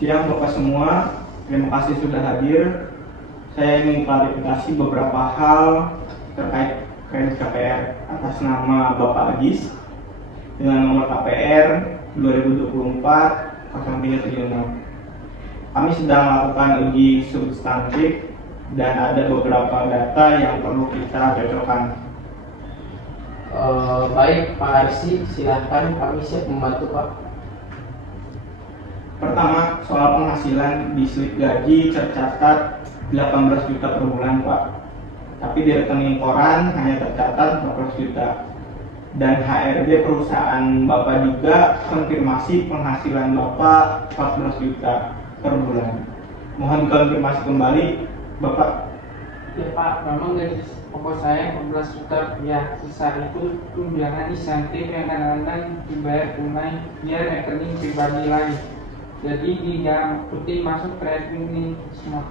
Siang Bapak semua, terima kasih sudah hadir. Saya ingin klarifikasi beberapa hal terkait kredit KPR atas nama Bapak Agis dengan nomor KPR 2024 0376. Kami sedang melakukan uji substantif dan ada beberapa data yang perlu kita cocokkan. Baik Pak Arsi, silahkan, kami siap membantu Pak. Pertama, soal penghasilan di slip gaji tercatat 18 juta per bulan Pak, tapi di rekening koran hanya tercatat 14 juta. Dan HRD perusahaan Bapak juga konfirmasi penghasilan Bapak 14 juta per bulan. Mohon konfirmasi kembali Bapak. Ya Pak, memang gaji pokok saya 14 juta ya, sisa itu tunjangan insentif yang kadang-kadang dibayar tunai biar rekening pribadi lagi. Jadi tidak putih masuk ke rekening semua.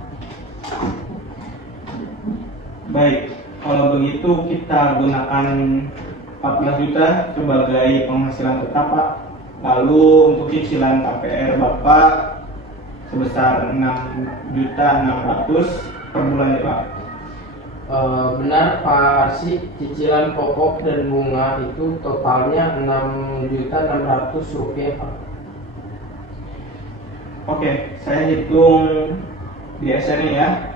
Baik, kalau begitu kita gunakan 14 juta sebagai penghasilan tetap Pak. Lalu untuk cicilan KPR Bapak sebesar 6.600.000 per bulan ya Pak. Benar Pak Arsi, cicilan pokok dan bunga itu totalnya Rp6.600.000 Pak. Oke, saya hitung di SR-nya ya.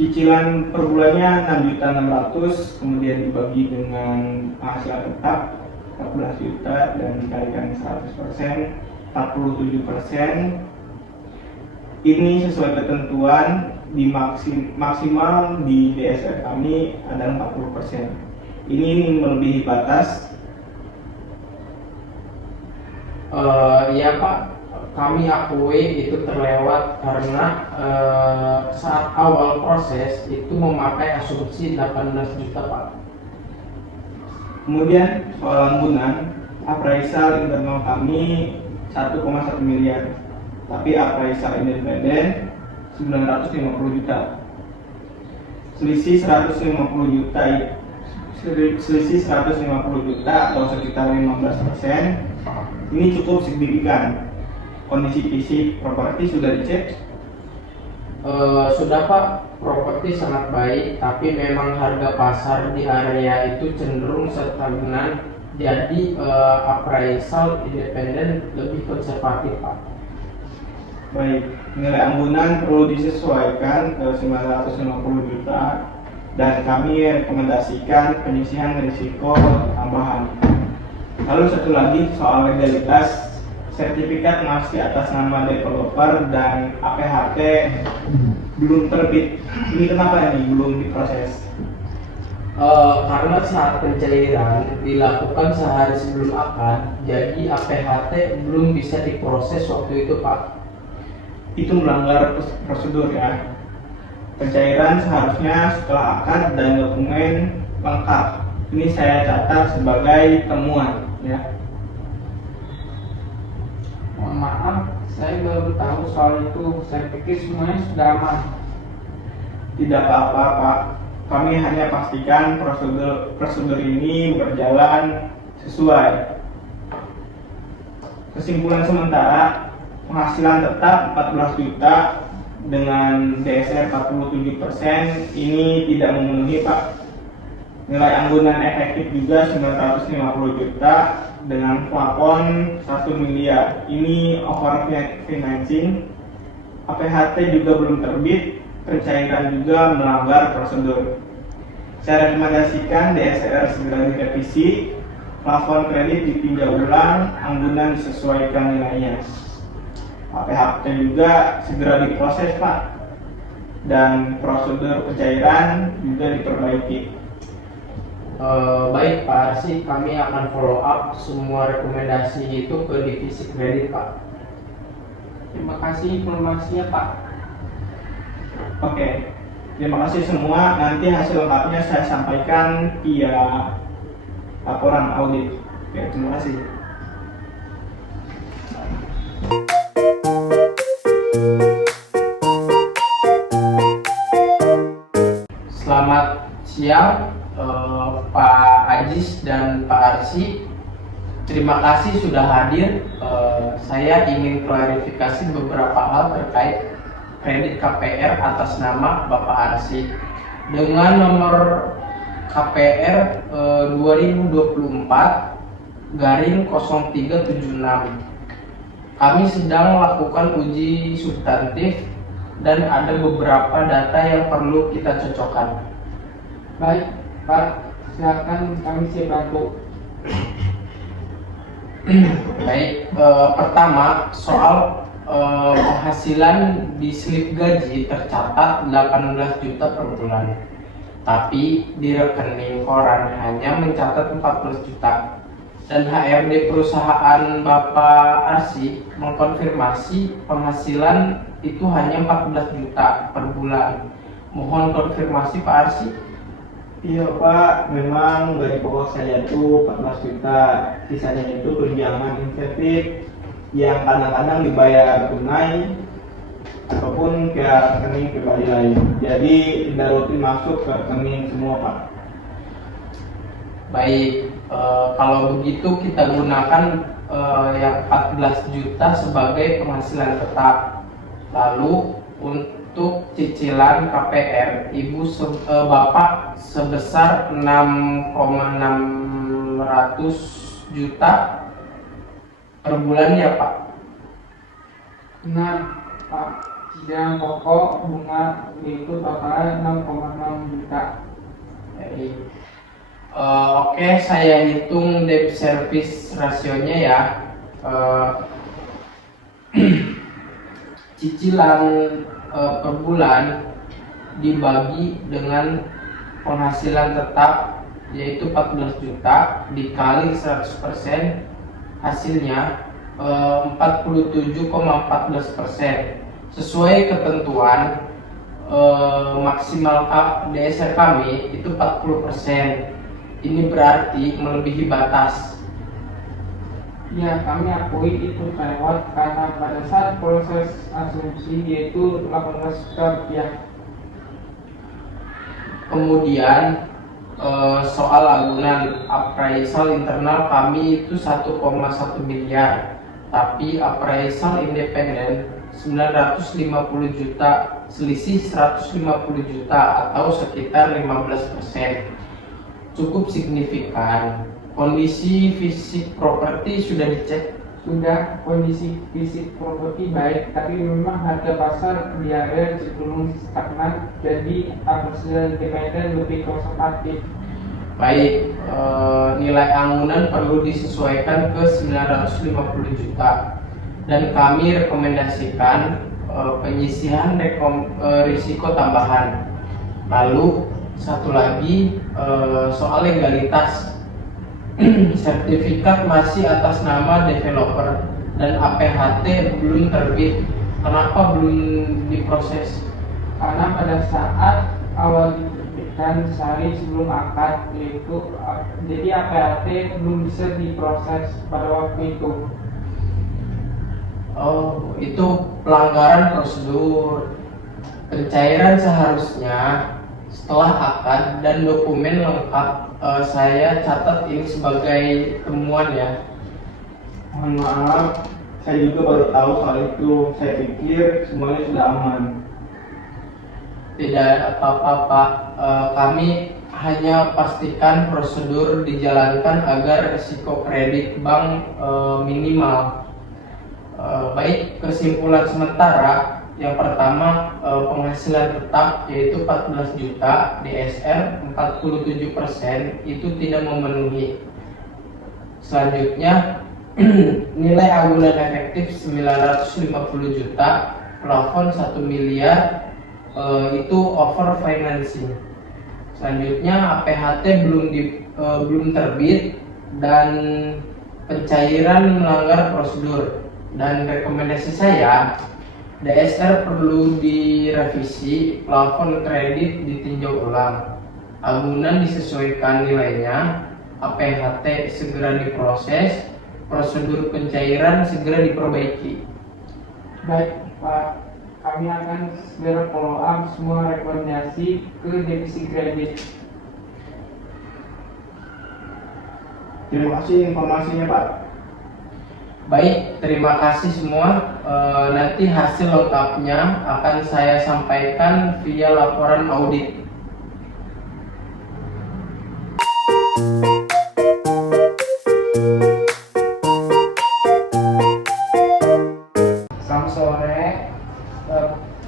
Cicilan per bulannya 6.600.000, kemudian dibagi dengan penghasilan tetap 14 juta dan dikalikan 100%, 47%. Ini sesuai ketentuan di maksimal di DSR kami adalah 40%. Ini melebihi batas. Iya Pak, kami akui itu terlewat karena saat awal proses itu memakai asumsi 18 juta Pak. Kemudian soal anggunan, appraisal internal kami 1,1 miliar, tapi appraisal independen 950 juta. Selisih 150 juta atau sekitar 15%. Ini cukup signifikan. Kondisi fisik properti sudah dicek? Sudah Pak, properti sangat baik, tapi memang harga pasar di area itu cenderung stagnan, jadi appraisal independen lebih konservatif Pak. Baik, nilai anggunan perlu disesuaikan ke 950 juta dan kami rekomendasikan penyisihan risiko tambahan. Lalu satu lagi soal legalitas, sertifikat masih atas nama developer dan APHT belum terbit. Ini kenapa ini belum diproses? Karena saat pencairan dilakukan sehari sebelum akad, jadi APHT belum bisa diproses waktu itu Pak. Itu melanggar prosedur ya. Pencairan seharusnya setelah akad dan dokumen lengkap. Ini saya catat sebagai temuan ya. Mohon maaf, saya baru tahu soal itu. Saya pikir semuanya sudah aman. Tidak apa-apa Pak. Kami hanya pastikan prosedur ini berjalan sesuai. Kesimpulan sementara, penghasilan tetap 14 juta dengan DSR 47% ini tidak memenuhi Pak. Nilai anggunan efektif juga 950 juta dengan plafon 1 miliar. Ini over financing. APHT juga belum terbit, pencairan juga melanggar prosedur. Saya rekomendasikan DSR segera direvisi, plafon kredit ditinjau ulang, anggunan disesuaikan nilainya. APHT juga segera diproses Pak, dan prosedur pencairan juga diperbaiki. Baik Pak Arsi, kami akan follow up semua rekomendasi itu ke divisi kredit Pak. Terima kasih informasinya Pak. Oke, terima kasih semua. Nanti hasil lengkapnya saya sampaikan via laporan audit. Oke, terima kasih. Selamat siang Pak Ajis dan Pak Arsi. Terima kasih sudah hadir. Saya ingin klarifikasi beberapa hal terkait kredit KPR atas nama Bapak Arsy. Dengan nomor KPR 2024-0376. Kami sedang melakukan uji substantif dan ada beberapa data yang perlu kita cocokkan. Baik, Pak, silakan kami siap bantu. Baik, pertama soal penghasilan di slip gaji tercatat 18 juta per bulan, tapi di rekening koran hanya mencatat 14 juta. Dan HRD perusahaan Bapak Arsy mengkonfirmasi penghasilan itu hanya 14 juta per bulan. Mohon konfirmasi Pak Arsy. Iya Pak, memang gaji pokok saya itu 14 juta, sisanya itu tunjangan insentif yang kadang-kadang dibayar tunai ataupun ke rekening pribadi lain. Jadi tidak rutin masuk ke rekening semua Pak. Baik, kalau begitu kita gunakan yang 14 juta sebagai penghasilan tetap. Lalu untuk cicilan KPR Bapak sebesar 6,600 juta per bulan ya Pak? Benar, Pak. Cicilan pokok bunga itu totalnya 6,6 juta. Jadi, oke, saya hitung debt service rasionya ya. Cicilan per bulan dibagi dengan penghasilan tetap yaitu 14 juta dikali 100%, hasilnya 47,14%. Sesuai ketentuan maksimal DSR kami itu 40%. Ini berarti melebihi batas. Ya, kami akui itu kelewat karena pada saat proses asumsi yaitu 18 juta rupiah. Kemudian soal agunan appraisal internal kami itu 1,1 miliar, tapi appraisal independen 950 juta, selisih 150 juta atau sekitar 15%. Cukup signifikan. Kondisi fisik properti sudah dicek. Sudah, kondisi fisik properti baik, tapi memang harga pasar di area cenderung stagnan, jadi appraisal independen lebih konservatif. Baik, nilai anggunan perlu disesuaikan ke 950 juta dan kami rekomendasikan penyisihan risiko tambahan. Lalu satu lagi soal legalitas. Sertifikat masih atas nama developer dan APHT belum terbit. Kenapa belum diproses? Karena pada saat awal diterbitkan sehari sebelum akad yaitu jadi APHT belum bisa diproses pada waktu itu. Oh, itu pelanggaran prosedur. Pencairan seharusnya setelah akad dan dokumen lengkap. Saya catat ini sebagai temuan ya. Mohon maaf, saya juga baru tahu soal itu. Saya pikir semuanya sudah aman. Tidak apa-apa Pak, kami hanya pastikan prosedur dijalankan agar risiko kredit bank minimal. Baik, kesimpulan sementara. Yang pertama, penghasilan tetap yaitu 14 juta, DSR 47% itu tidak memenuhi. Selanjutnya, nilai agunan efektif 950 juta, plafon 1 miliar, itu over financing. Selanjutnya, APHT belum terbit dan pencairan melanggar prosedur. Dan rekomendasi saya, DSR perlu direvisi, plafon kredit ditinjau ulang, agunan disesuaikan nilainya, APHT segera diproses, prosedur pencairan segera diperbaiki. Baik Pak, kami akan segera follow up semua rekomendasi ke divisi kredit. Terima kasih informasinya Pak. Baik, terima kasih semua. Nanti hasil lengkapnya akan saya sampaikan via laporan audit. Selamat sore,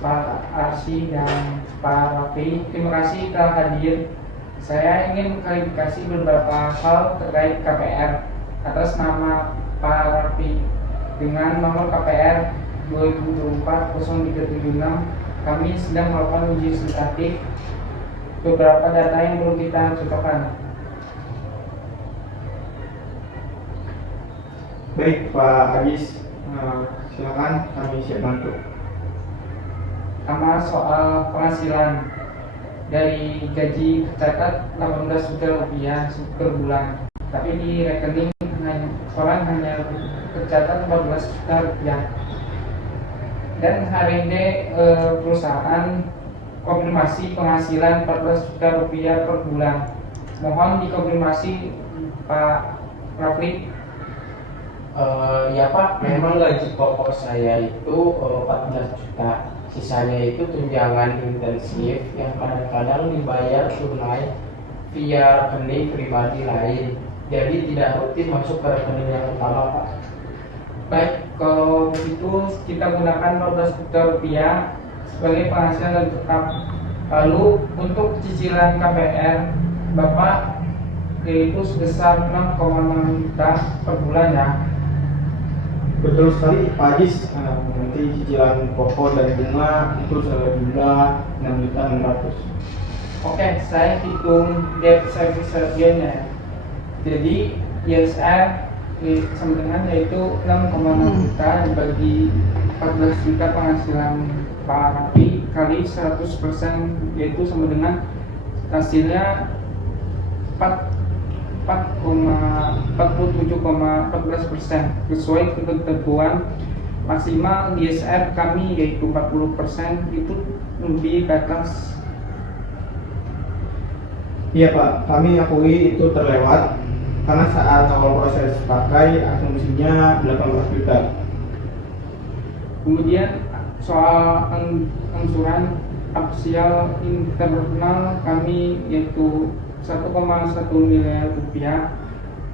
Pak Arsi dan Pak Rafi. Terima kasih telah hadir. Saya ingin mengklarifikasi beberapa hal terkait KPR atas nama Pak Rafi. Dengan nomor KPR 2024-0376, kami sedang melakukan uji substantif beberapa data yang perlu kita cocokkan. Baik Pak Agis, silakan kami siap bantu. Sama soal penghasilan dari gaji tercatat 18 juta rupiah per bulan, tapi di rekening hanya tercatat 14 juta rupiah. Dan hari ini perusahaan konfirmasi penghasilan 14 juta rupiah per bulan. Mohon dikonfirmasi Pak Rafli. Ya Pak, memang gaji pokok saya itu 14 juta. Sisanya itu tunjangan intensif yang kadang-kadang dibayar tunai via rekening pribadi lain. Jadi tidak rutin masuk ke rekening yang utama Pak. Baik, kalau begitu kita gunakan 14 juta rupiah sebagai penghasilan tetap. Lalu untuk cicilan KPR Bapak yaitu sebesar 6,6 juta per bulan ya. Betul sekali Pak Agis, nanti cicilan pokok dan bunga itu sejumlah 6.600.000. Oke, saya hitung debt service ratio-nya. Jadi ISR sama dengan yaitu 6,6 juta dibagi 14 juta penghasilan Pak Rafi kali 100%, yaitu sama dengan hasilnya 47,14% sesuai ketentuan maksimal ISR kami yaitu 40%, itu lebih ke atas. Iya Pak, kami akui itu terlewat karena saat awal proses pakai asumsinya 18 juta. Kemudian soal angsuran parsial internal kami yaitu 1,1 miliar rupiah,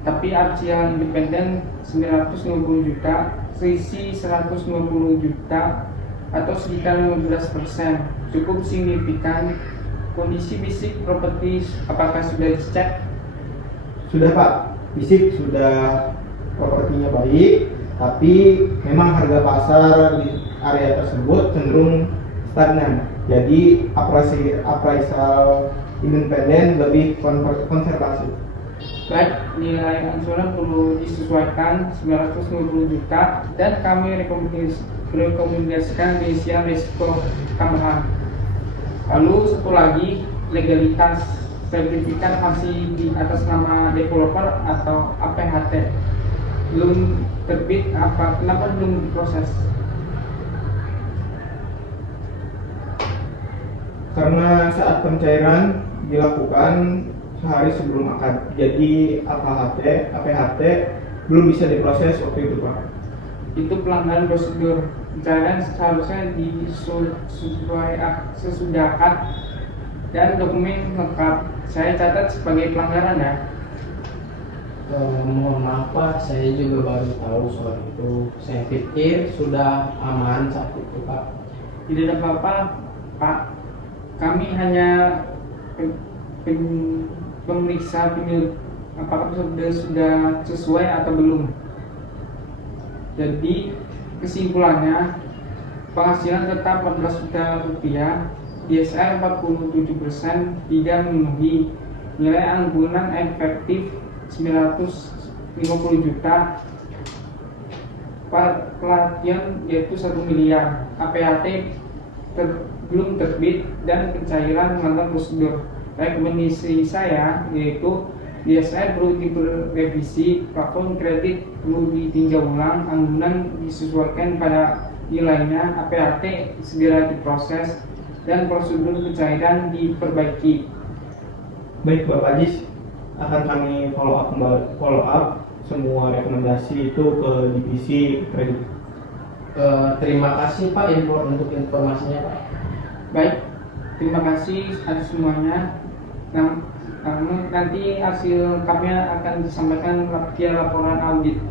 tapi parsial independen 950 juta, selisih 150 juta atau sekitar 15%, cukup signifikan. Kondisi fisik properti apakah sudah dicek? Sudah Pak, fisik sudah, propertinya baik, tapi memang harga pasar di area tersebut cenderung stagnan. Jadi appraisal independen lebih konservatif. Baik, nilai angsuran perlu disesuaikan 950 juta dan kami rekomendasikan pengisian risiko tambahan. Lalu satu lagi, legalitas sertifikat masih di atas nama developer atau APHT, belum terbit, kenapa belum diproses? Karena saat pencairan dilakukan sehari sebelum akad, jadi APHT belum bisa diproses waktu itu Pak. Itu pelanggaran prosedur pencairan, seharusnya sesudah akad dan dokumen lengkap. Saya catat sebagai pelanggaran ya. Mohon maaf Pak, saya juga baru tahu soal itu. Saya pikir sudah aman saat itu Pak. Tidak ada apa-apa Pak, kami hanya pemeriksa apakah sudah sesuai atau belum. Jadi kesimpulannya, penghasilan tetap 14 juta rupiah, ISR 47%, tidak memenuhi. Nilai anggunan efektif 950 juta, pelatihan yaitu 1 miliar, APHT belum terbit dan pencairan melanggar prosedur. Rekomendasi saya yaitu ISR perlu direvisi, plafon kredit perlu ditinjau ulang, anggunan disesuaikan pada nilainya, APHT segera diproses, dan prosedur pencairan diperbaiki. Baik Bapak Ajis, akan kami follow up semua rekomendasi itu ke divisi kredit. Terima kasih Pak untuk informasinya Pak. Baik, terima kasih atas semuanya. Namun nanti hasil kami akan disampaikan via laporan audit.